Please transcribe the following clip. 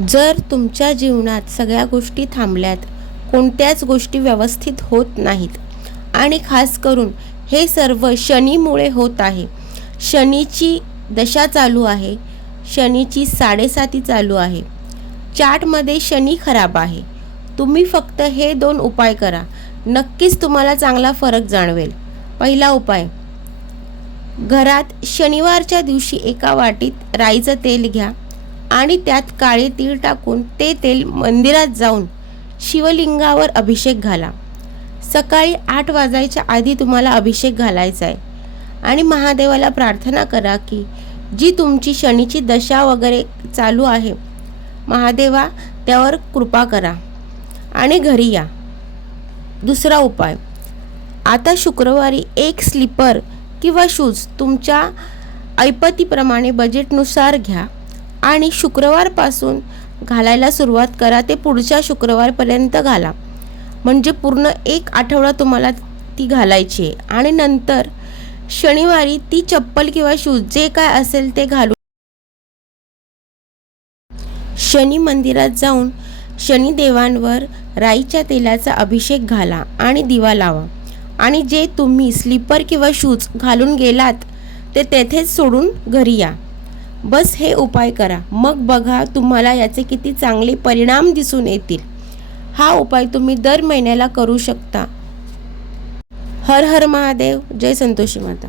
जर तुमच्या जीवनात सगळ्या गोष्टी थांबल्यात, कोणत्याच गोष्टी व्यवस्थित होत नाहीत आणि खास करून हे सर्व शनीमुळे होत आहे. शनीची दशा चालू आहे, शनीची 7.5 चालू आहे, चार्टमध्ये शनी खराब आहे. तुम्ही फक्त हे 2 उपाय करा, नक्कीच तुम्हाला चांगला फरक जाणवेल. पहिला उपाय, घरात शनिवारच्या दिवशी एका वाटीत राईचं तेल घ्या आणि त्यात काळे तीळ टाकून ते तेल मंदिरात जाऊन शिवलिंगावर अभिषेक घाला. सकाळी 8 वाजायच्या आधी तुम्हाला अभिषेक घालायचा आहे आणि महादेवाला प्रार्थना करा की जी तुमची शनीची दशा वगैरे चालू आहे, महादेवा त्यावर कृपा करा आणि घरी या. दुसरा उपाय, आता शुक्रवारी एक स्लीपर किंवा शूज तुमच्या ऐपतीप्रमाणे बजेटनुसार घ्या आणि शुक्रवारपासून घालायला सुरुवात करा. ते पुढच्या शुक्रवारपर्यंत घाला, म्हणजे पूर्ण 1 आठवडा तुम्हाला ती घालायची आहे आणि नंतर शनिवारी ती चप्पल किंवा शूज जे काय असेल ते घालून शनी मंदिरात जाऊन शनिदेवांवर राईच्या तेलाचा अभिषेक घाला आणि दिवा लावा आणि जे तुम्ही स्लीपर किंवा शूज घालून गेलात ते तेथेच सोडून घरी या. बस हे उपाय करा, मग बघा तुम्हाला याचे किती चांगले परिणाम दिसून येतील. हा उपाय तुम्ही दर महिन्याला करू शकता. हर हर महादेव. जय संतोषी माता.